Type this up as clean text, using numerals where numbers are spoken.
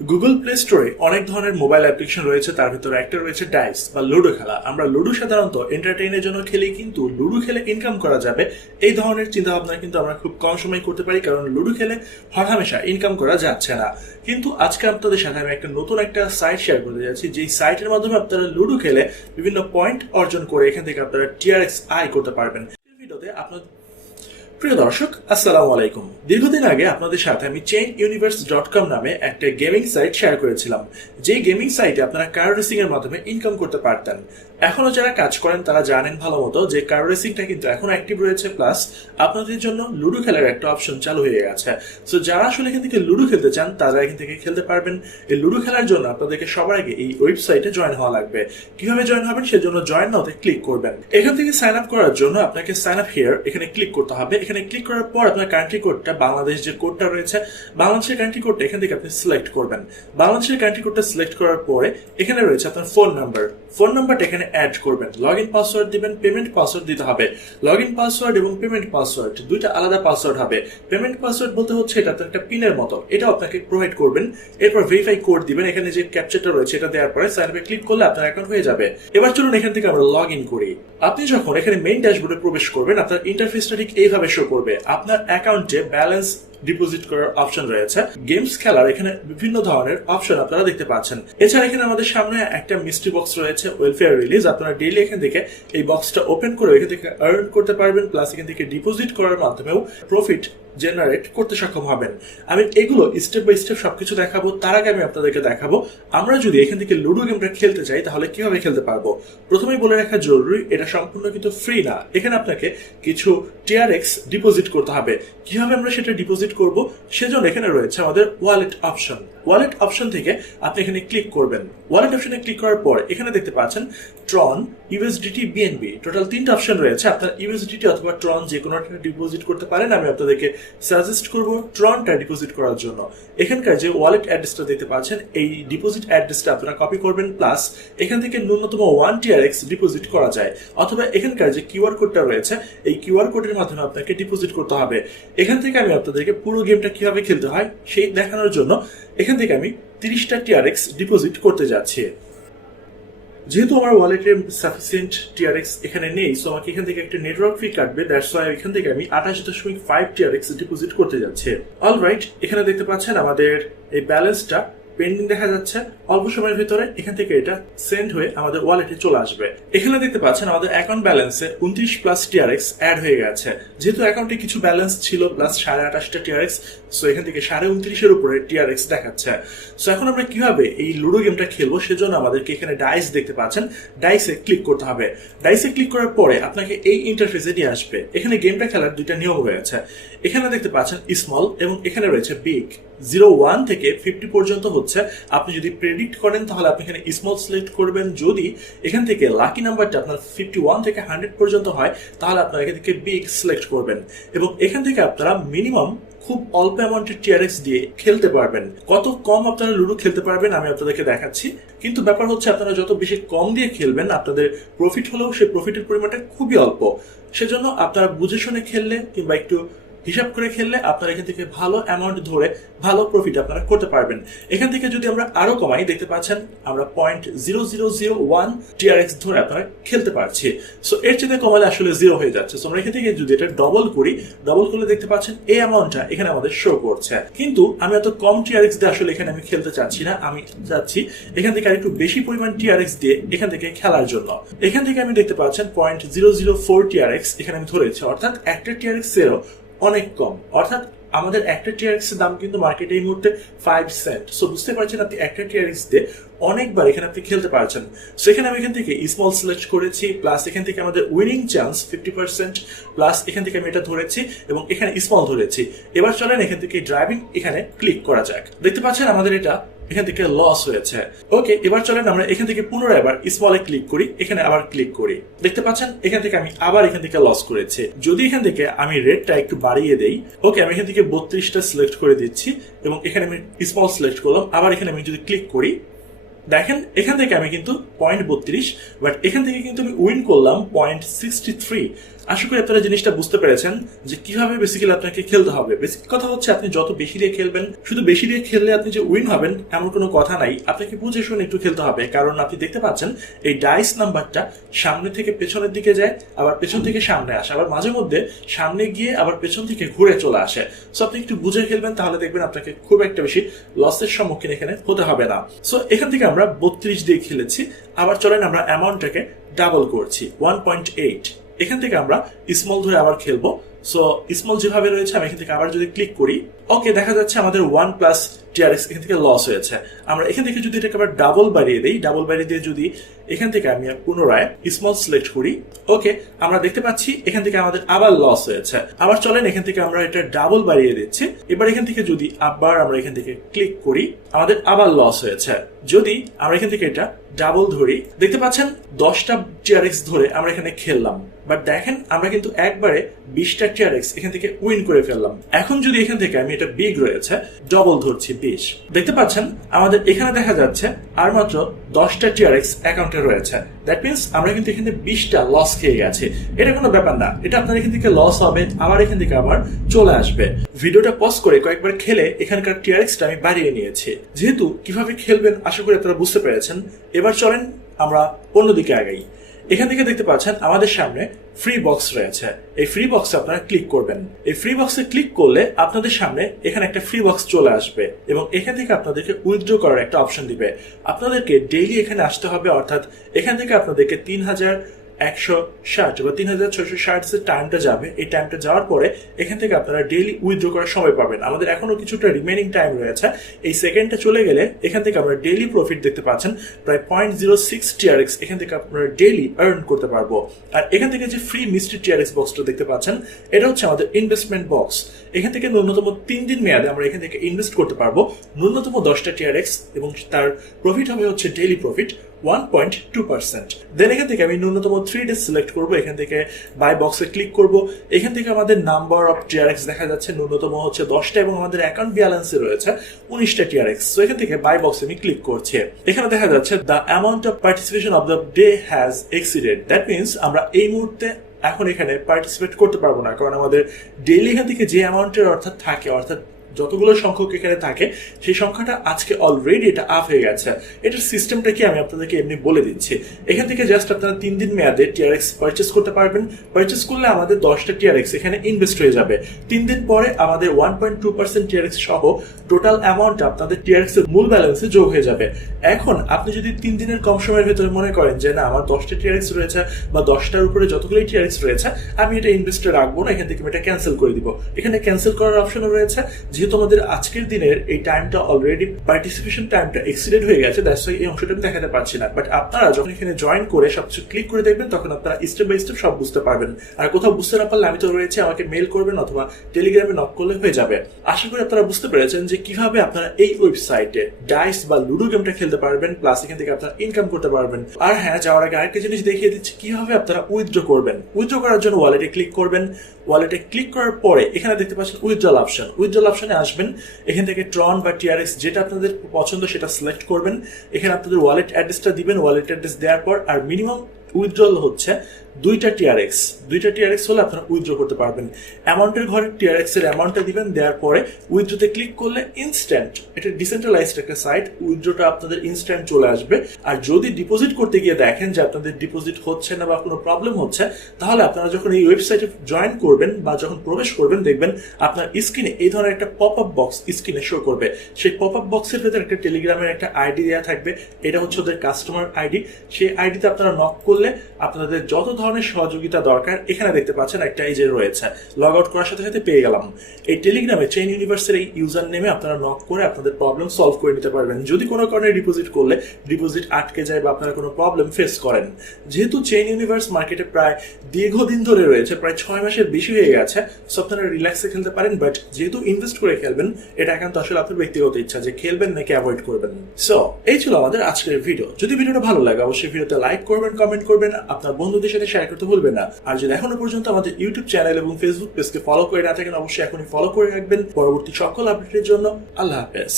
Google play স্টোরে অনেক ধরনের মোবাইল অ্যাপ্লিকেশন রয়েছে, তার ভিতরে একটা রয়েছে ডাইস বা লুডো খেলা। আমরা লুডো সাধারণত এন্টারটেইনের জন্য খেলি, কিন্তু লুডো খেলে ইনকাম করা যাবে এই ধরনের চিন্তা ভাবনা কিন্তু আমরা খুব কম সময় করতে পারি, কারণ লুডো খেলে হরহামেশা ইনকাম করা যাচ্ছে না। কিন্তু আজকে আপনাদের সাথে আমি নতুন একটা সাইট শেয়ার করতে যাচ্ছি, যেই সাইটের মাধ্যমে আপনারা লুডো খেলে বিভিন্ন পয়েন্ট অর্জন করে এখান থেকে আপনারা টিআরএক্স আয় করতে পারবেন। ভিডিওতে আপনার প্রিয় দর্শক, আসসালামু আলাইকুম। দীর্ঘদিন আগে আপনাদের সাথে আমি chainuniverse.com নামে একটা গেমিং সাইট শেয়ার করেছিলাম, যে গেমিং সাইটে আপনারা কার রেসিং এর মাধ্যমে ইনকাম করতে পারতেন। এখনো যারা কাজ করেন তারা জানেন ভালো মতো যে কার রেসিংটা কিন্তু এখনো অ্যাক্টিভ রয়েছে, প্লাস আপনাদের জন্য লুডো খেলার একটা অপশন চালু হয়ে গেছে। সো যারা আসলে এখান থেকে লুডো খেলতে চান তারা এখান থেকে খেলতে পারবেন। এই লুডো খেলার জন্য আপনাদেরকে সবার আগে এই ওয়েবসাইটে জয়েন হওয়া লাগবে। কিভাবে জয়েন হবেন সেজন্য জয়েন নাওতে ক্লিক করবেন। এখান থেকে সাইন আপ করার জন্য আপনাকে সাইন আপ হিয়ার এখানে ক্লিক করতে হবে। এখানে ক্লিক করার পর আপনার কান্ট্রি কোডটা, বাংলাদেশ যে কোডটা রয়েছে বাংলাদেশের কান্ট্রি কোডটা এখান থেকে আপনি সিলেক্ট করবেন। বাংলাদেশের কান্ট্রি কোডটা সিলেক্ট করার পরে এখানে রয়েছে আপনার ফোন নাম্বারটা এখানে অ্যাড করবেন। লগ ইন পাসওয়ার্ড দিবেন, পেমেন্ট পাসওয়ার্ড দিতে হবে। লগ ইন পাসওয়ার্ড এবং পেমেন্ট পাসওয়ার্ড দুইটা আলাদা পাসওয়ার্ড হবে। পেমেন্ট পাসওয়ার্ড বলতে হচ্ছে এটা একটা পিনের মতো, এটা আপনাকে প্রোভাইড করবেন। এরপর ভেরিফাই কোড দিবেন। এখানে যে ক্যাপচারটা রয়েছে এটা দেওয়ার পরে সাইন আপে ক্লিক করলে আপনার অ্যাকাউন্ট হয়ে যাবে। এবার চলুন এখান থেকে আমরা লগ ইন করি। আপনি যখন এখানে মেইন ড্যাশবোর্ডে প্রবেশ করবেন আপনার ইন্টারফেসটা ঠিক এইভাবে শো করবে। আপনার অ্যাকাউন্টে ব্যালেন্স ডিপোজিট করার অপশন রয়েছে, গেমস খেলার এখানে বিভিন্ন ধরনের অপশন আপনারা দেখতে পাচ্ছেন। এছাড়া এখানে আমাদের সামনে একটা মিস্ট্রি বক্স রয়েছে, ওয়েলফেয়ার রিলিজ। আপনারা ডেইলি এখান থেকে এই বক্সটা ওপেন করে এখান থেকে আর্ন করতে পারবেন, প্লাস এখান থেকে ডিপোজিট করার মাধ্যমেও প্রফিট জেনারেট করতে সক্ষম হবেন। আমি এগুলো স্টেপ বাই স্টেপ সবকিছু দেখাবো। তার আগে আমি আপনাদেরকে দেখাবো আমরা যদি এখান থেকে লুডো গেমটা খেলতে চাই তাহলে কিভাবে খেলতে পারবো। প্রথমেই বলে রাখা জরুরি, এটা সম্পূর্ণ কিন্তু ফ্রি না। এখানে আপনাকে কিছু টিআরএক্স ডিপোজিট করতে হবে। কিভাবে আমরা সেটা ডিপোজিট করব সেজন্য এখানে রয়েছে আমাদের ওয়ালেট অপশন। ওয়ালেট অপশন থেকে আপনি এখানে ক্লিক করবেন। ওয়ালেট অপশনে ক্লিক করার পর এখানে দেখতে পাচ্ছেন ট্রন, ইউএসডিটি, বিএনবি, টোটাল 3টা অপশন রয়েছে। আপনার ইউএসডিটি অথবা ট্রন যে কোনো একটা ডিপোজিট করতে পারেন। আমি আপনাদেরকে সাজেস্ট করব ট্রনটা ডিপোজিট করার জন্য। এখানকার যে ওয়ালেট অ্যাড্রেসটা দেখতে পাচ্ছেন এই ডিপোজিট অ্যাড্রেসটা আপনারা কপি করবেন, প্লাস এখান থেকে ন্যূনতম 1 টিআরএক্স ডিপোজিট করা যায়, অথবা এখানকার যে কিউআর কোডটা রয়েছে এই কিউআর কোডের মাধ্যমে আপনাকে ডিপোজিট করতে হবে। এখান থেকে আমি আপনাদেরকে পুরো গেমটা কিভাবে খেলতে হয় সেই দেখানোর জন্য এখান থেকে আমি 30টা টিআরএক্স ডিপোজিট করতে যাচ্ছি। যেহেতু আমার ওয়ালেটে সাফিসিয়েন্ট টিআরএক্স এখানে নেই, সো আমাকে এখান থেকে একটা নেটওয়ার্ক ফি কাটবে। দ্যাটস ওয়াই এখান থেকে আমি 28.5 টিআরএক্স ডিপোজিট করতে যাচ্ছি। অলরাইট, এখানে দেখতে পাচ্ছেন আমাদের এই ব্যালেন্সটা পেন্ডিং দেখা যাচ্ছে। অল্প সময়ের ভিতরে এখান থেকে এটা সেন্ড হয়ে আমাদের ওয়ালেটে চলে আসবে। এখানে দেখতে পাচ্ছেন আমাদের অ্যাকাউন্ট ব্যালেন্সে 29 প্লাস টিআরএক্স অ্যাড হয়ে গেছে। যেহেতু অ্যাকাউন্টে কিছু ব্যালেন্স ছিল প্লাস 28.5টা টিআরএক্স, সো এখান থেকে 29.5-এর উপরে টিআরএক্স দেখাচ্ছে। সো এখন আমরা কিভাবে এই লুডো গেমটা খেলবো সেজন্য আমাদেরকে এখানে ডাইস দেখতে পাচ্ছেন, ডাইসে ক্লিক করতে হবে। ডাইসে ক্লিক করার পরে আপনাকে এই ইন্টারফেসে নিয়ে আসবে। এখানে গেমটা খেলার দুইটা নিয়ম রয়েছে। এখানে দেখতে পাচ্ছেন স্মল এবং এখানে রয়েছে বিগ। 0-1 থেকে 50 পর্যন্ত হচ্ছে। আপনি যদি প্রেডিক্ট করেন তাহলে আপনি এখানে স্মল সিলেক্ট করবেন। যদি এখান থেকে লাকি নাম্বারটা আপনার 51 থেকে 100 পর্যন্ত হয় তাহলে আপনারা এখান থেকে বিগ সিলেক্ট করবেন, এবং এখান থেকে আপনারা মিনিমাম খুব অল্প অ্যামাউন্টের টিআরএক্স দিয়ে খেলতে পারবেন। কত কম আপনারা লুডো খেলতে পারবেন আমি আপনাদেরকে দেখাচ্ছি। কিন্তু ব্যাপার হচ্ছে আপনারা যত বেশি কম দিয়ে খেলবেন আপনাদের প্রফিট হলেও সেই প্রফিটের পরিমাণটা খুবই অল্প। সেজন্য আপনারা বুঝে শুনে খেললে কিংবা একটু হিসাব করে খেললে আপনারা এখান থেকে ভালো অ্যামাউন্ট ধরে ভালো প্রফিট আপনারা করতে পারবেন। এখান থেকে যদি আমরা আরো কমাই, দেখতে পাচ্ছেন আমরা 0.0001 টিআরএক্স ধরে আপনারা খেলতে পারছি। সো এর চেয়ে কমালে আসলে 0 হয়ে যাচ্ছে। সো আমরা এখান থেকে যদি এটা ডবল করি, ডবল করলে দেখতে পাচ্ছেন এই অ্যামাউন্টটা এখানে আমাদের শো করছে। কিন্তু আমি এত কম টিআরএক্স দিয়ে আসলে এখানে আমি খেলতে চাচ্ছি না। আমি চাচ্ছি এখান থেকে আরেকটু বেশি পরিমাণ টিআরএক্স দিয়ে এখান থেকে খেলার জন্য। এখান থেকে আমি দেখতে পাচ্ছেন 0.004 টিআরএক্স এখানে আমি ধরেছি, অর্থাৎ একটা টিআরএক্স এরও অনেক কম। অর্থাৎ আমাদের একটা টিআরএক্স এর দাম কিন্তু মার্কেটে এই মুহূর্তে 5 সেন্ট। সো বুঝতে পারছেন আপনি একটা টিআরএক্স দিয়ে অনেকবার এখানে আপনি খেলতে পারছেন। সো এখানে আমি এখান থেকে স্মল সিলেক্ট করেছি, প্লাস এখান থেকে আমাদের উইনিং চান্স 50%, প্লাস এখান থেকে আমি এটা ধরেছি এবং এখানে স্মল ধরেছি। এবার চলেন এখান থেকে ড্রাইভিং এখানে ক্লিক করা যাক। দেখতে পাচ্ছেন আমাদের এটা এখান থেকে লস হয়েছে। ওকে, এবার চলেন আমরা এখান থেকে পুনরায় আবার স্মলে ক্লিক করি, এখানে আবার ক্লিক করি। দেখতে পাচ্ছেন এখান থেকে আমি আবার এখান থেকে লস করেছি। যদি এখান থেকে আমি রেটটা একটু বাড়িয়ে দেই, ওকে আমি এখান থেকে 32টা সিলেক্ট করে দিচ্ছি এবং এখানে আমি স্মল সিলেক্ট করলাম। আবার এখানে আমি যদি ক্লিক করি, দেখেন এখান থেকে আমি কিন্তু 0.32, বাট এখান থেকে কিন্তু আমি উইন করলাম 0.63। আশা করি আপনারা জিনিসটা বুঝতে পেরেছেন যে কিভাবে বেসিক্যালি আপনাকে খেলতে হবে। বেসিক কথা হচ্ছে আপনি যত বেশি দিয়ে খেলবেন, শুধু বেশি দিয়ে খেললে আপনি যে উইন হবেন এমন কোনো কথা নাই, আপনাকে বুঝে শুনে একটু খেলতে হবে। কারণ আপনি দেখতে পাচ্ছেন এই ডাইস নাম্বারটা সামনে থেকে পেছনের দিকে যায়, আবার পেছন থেকে সামনে আসে, আবার মাঝে মধ্যে সামনে গিয়ে আবার পেছন থেকে ঘুরে চলে আসে। সো আপনি একটু বুঝে খেলবেন, তাহলে দেখবেন আপনাকে খুব একটা বেশি লসের সম্মুখীন এখানে হতে হবে না। সো এখান থেকে আমরা 32 দিয়ে খেলেছি। আবার চলেন আমরা অ্যামাউন্টটাকে ডাবল করছি 1.8। এখান থেকে আমরা স্মল ধরে আবার খেলবো। সো স্মল যেভাবে রয়েছে আমি এখান থেকে আবার যদি ক্লিক করি, ওকে, দেখা যাচ্ছে আমাদের 1+ TRX এখান থেকে লস হয়েছে। আমরা এখান থেকে যদি এটাকে আবার ডাবল বাড়িয়ে দিই, ডাবল বাড়িয়ে দিয়ে যদি এখান থেকে আমি পুনরায় স্মল সিলেক্ট করি, ওকে, আমরা দেখতে পাচ্ছি এখান থেকে আমাদের আবার লস হয়েছে। আবার চলেন এখান থেকে আমরা এটা ডাবল বাড়িয়ে দিচ্ছি। এবার এখান থেকে যদি আবার আমরা এখান থেকে ক্লিক করি, আমাদের আবার লস হয়েছে। যদি আমরা এখান থেকে এটা ডাবল ধরি, দেখতে পাচ্ছেন 10টা TRX ধরে আমরা এখানে খেললাম, বাট দেখেন আমরা কিন্তু একবারে 20টা TRX এখান থেকে উইন করে ফেললাম। এখন যদি এখান থেকে আমি এটা বিগ রয়েছে ডবল ধরছি 20, দেখতে পাচ্ছেন আমাদের এখানে দেখা যাচ্ছে আর মাত্র 10টা TRX অ্যাকাউন্টে রয়েছে। দ্যাট মিনস আমরা কিন্তু এখানে 20টা লস খেয়ে গেছি। এটা কোনো ব্যাপার না, এটা আপনার এখান থেকে লস হবে, আবার এখান থেকে আবার চলে আসবে। ভিডিওটা পজ করে কয়েকবার খেলে এখানকার TRXটা আমি বাড়িয়ে নিয়েছি। যেহেতু কিভাবে খেলবেন আশা করি আপনারা বুঝতে পেরেছেন। এবার চলেন আমরা অন্যদিকে আগাই। এখান থেকে দেখতে পাচ্ছেন আমাদের সামনে ফ্রি বক্স রয়েছে। এই ফ্রি বক্সে আপনারা ক্লিক করবেন। এই ফ্রি বক্সে ক্লিক করলে আপনাদের সামনে এখানে একটা ফ্রি বক্স চলে আসবে এবং এখান থেকে আপনাদেরকে উইথড্র করার একটা অপশন দিবে। আপনাদেরকে ডেইলি এখানে আসতে হবে, অর্থাৎ এখান থেকে আপনাদেরকে 3160 বা 3660 যে টাইমটা যাবে, এই টাইমটা যাওয়ার পরে এখান থেকে আপনারা ডেইলি উইথড্র করার সময় পাবেন। আমাদের এখনো কিছুটা রিমেনিং টাইম রয়েছে। এই সেকেন্ডটা চলে গেলে এখান থেকে আমরা ডেইলি প্রফিট দেখতে পাচ্ছেন প্রায় 0.06 TRX এখান থেকে আপনারা ডেইলি আর্ন করতে পারবো। আর এখান থেকে যে ফ্রি মিস্ট্রি TRX বক্সটা দেখতে পাচ্ছেন, এটা হচ্ছে আমাদের ইনভেস্টমেন্ট বক্স। এখান থেকে ন্যূনতম 3 দিন মেয়াদে আমরা এখান থেকে ইনভেস্ট করতে পারবো ন্যূনতম 10টা TRX এবং তার প্রফিট হবে হচ্ছে ডেইলি প্রফিট 1.2%। দেন এখান থেকে আমি ন্যূনতম 3 ডেজ সিলেক্ট করবো। এখান থেকে বাই বক্সে ক্লিক করব। এখান থেকে আমাদের নাম্বার অফ TRX দেখা যাচ্ছে ন্যূনতম হচ্ছে 10টা এবং আমাদের অ্যাকাউন্ট ব্যালেন্সে রয়েছে 19টা TRX। সো এখান থেকে বাই বক্সে আমি ক্লিক করছি। এখানে দেখা যাচ্ছে the amount of participation of the day has exceeded. That means আমরা এই মুহূর্তে এখন এখানে পার্টিসিপেট করতে পারবো না, কারণ আমাদের ডেইলি এখান থেকে যে অ্যামাউন্টের অর্থাৎ যতগুলো সংখ্যক এখানে থাকে সেই সংখ্যাটা আজকে অলরেডি এটা আপ হয়ে গেছে। এটার সিস্টেমটা কি আমি আপনাদেরকে এমনি বলে দিচ্ছি। এখান থেকে জাস্ট আপনারা 3 দিন মেয়াদে TRX পারচেস করতে পারবেন। পারচেস করলে আমাদের 10টা TRX এখানে ইনভেস্ট হয়ে যাবে। 3 দিন পরে আমাদের 1.2% TRX সহ টোটাল অ্যামাউন্ট আপনাদের TRX এর মূল ব্যালেন্সে যোগ হয়ে যাবে। এখন আপনি যদি 3 দিনের কম সময়ের ভেতরে মনে করেন যে না, আমার 10টা TRX রয়েছে বা 10টার উপরে যতগুলো TRX রয়েছে আমি এটা ইনভেস্টে রাখবো না, এখান থেকে আমি এটা ক্যান্সেল করে দিব। এখানে ক্যান্সেল করার অপশনও রয়েছে। তোমাদের আজকের দিনের এই টাইমটা অলরেডি পার্টিসিপেশন টাইমটা এক্সিডেড হয়ে গেছে, দ্যাটস ওয়াই এই অংশটা আমি দেখাতে পারছি না। বাট আপনারা যখন এখানে জয়েন করে সবকিছু ক্লিক করে দেখবেন তখন আপনারা স্টেপ বাই স্টেপ সব বুঝতে পারবেন। আর কোথাও বুঝতে না পারলে আমি তো রয়েছে, আমাকে মেইল করবেন অথবা টেলিগ্রামে নক করলে হয়ে যাবে। আশা করি আপনারা বুঝতে পেরেছেন যে কিভাবে আপনারা এই ওয়েবসাইটে ডাইস বা লুডো গেমটা খেলতে পারবেন, প্লাস এখান থেকে আপনারা ইনকাম করতে পারবেন। আর হ্যাঁ, যাওয়ার আগে আরেকটা জিনিস দেখিয়ে দিচ্ছি কিভাবে আপনারা উইথড্র করবেন। উইথড্র করার জন্য ওয়ালেটে ক্লিক করবেন। ওয়ালেটে ক্লিক করার পরে এখানে দেখতে পাচ্ছেন উইথড্রল অপশন। উইথড্রল অপশনে আসবেন। এখান থেকে ট্রন বা TRX যেটা আপনাদের পছন্দ সেটা সিলেক্ট করবেন। এখানে আপনাদের ওয়ালেট অ্যাড্রেসটা দিবেন। ওয়ালেট অ্যাড্রেস দেওয়ার পর আর মিনিমাম উইথড্রল হচ্ছে 2টা TRX হলে আপনারা উইথড্র করতে পারবেন। অ্যামাউন্টের ঘরে TRX এর অ্যামাউন্টটা দিবেন। দেওয়ার পরে উইথড্রোতে ক্লিক করলে ইনস্ট্যান্ট, এটা ডিসেন্ট্রালাইজড একটা সাইট, উইথড্রোটা আপনাদের ইনস্ট্যান্ট চলে আসবে। আর যদি ডিপোজিট করতে গিয়ে দেখেন যে আপনাদের ডিপোজিট হচ্ছে না বা কোনো প্রবলেম হচ্ছে, তাহলে আপনারা যখন এই ওয়েবসাইটে জয়েন করবেন বা যখন প্রবেশ করবেন দেখবেন আপনার স্ক্রিনে এই ধরনের একটা পপ আপ বক্স স্ক্রিনে শো করবে। সেই পপ আপ বক্সের ভেতরে একটা টেলিগ্রামের একটা আইডি দেওয়া থাকবে, এটা হচ্ছে ওদের কাস্টমার আইডি। সেই আইডিতে আপনারা নক করলে আপনাদের যত ধরনের সহযোগিতা দরকার এখানে দেখতে পাচ্ছেন একটা এই যে রয়েছে। লগ আউট করার সাথে সাথে পেয়ে গেলাম। এই টেলিগ্রামে চেইন ইউনিভার্সের এই ইউজার নেমে আপনারা নক করে আপনাদের প্রবলেম সলভ করে নিতে পারবেন। যদি কোনো কারণে ডিপোজিট করলে ডিপোজিট আটকে যায় বা আপনারা কোনো প্রবলেম ফেস করেন, যেহেতু চেইন ইউনিভার্স মার্কেটে প্রায় দীর্ঘদিন ধরে রয়েছে, প্রায় 6 মাসের বেশি হয়ে গেছে, সো আপনারা রিল্যাক্সে খেলতে পারেন। বাট যেহেতু ইনভেস্ট করে খেলবেন, এটা একান্ত আসলে আপনার ব্যক্তিগত ইচ্ছা যে খেলবেন নাকি অ্যাভয়েড করবেন। সো এই ছিল আমাদের আজকের ভিডিও। যদি ভিডিওটা ভালো লাগে অবশ্যই ভিডিওতে লাইক করবেন, কমেন্ট করবেন, আপনার বন্ধুদের সাথে শেয়ার করতে ভুলবেন না। আর যদি এখনো পর্যন্ত আমাদের ইউটিউব চ্যানেল এবং ফেসবুক পেজকে ফলো করে না থাকেন অবশ্যই এখনই ফলো করে রাখবেন পরবর্তী সকল আপডেটের জন্য। আল্লাহ হাফেজ।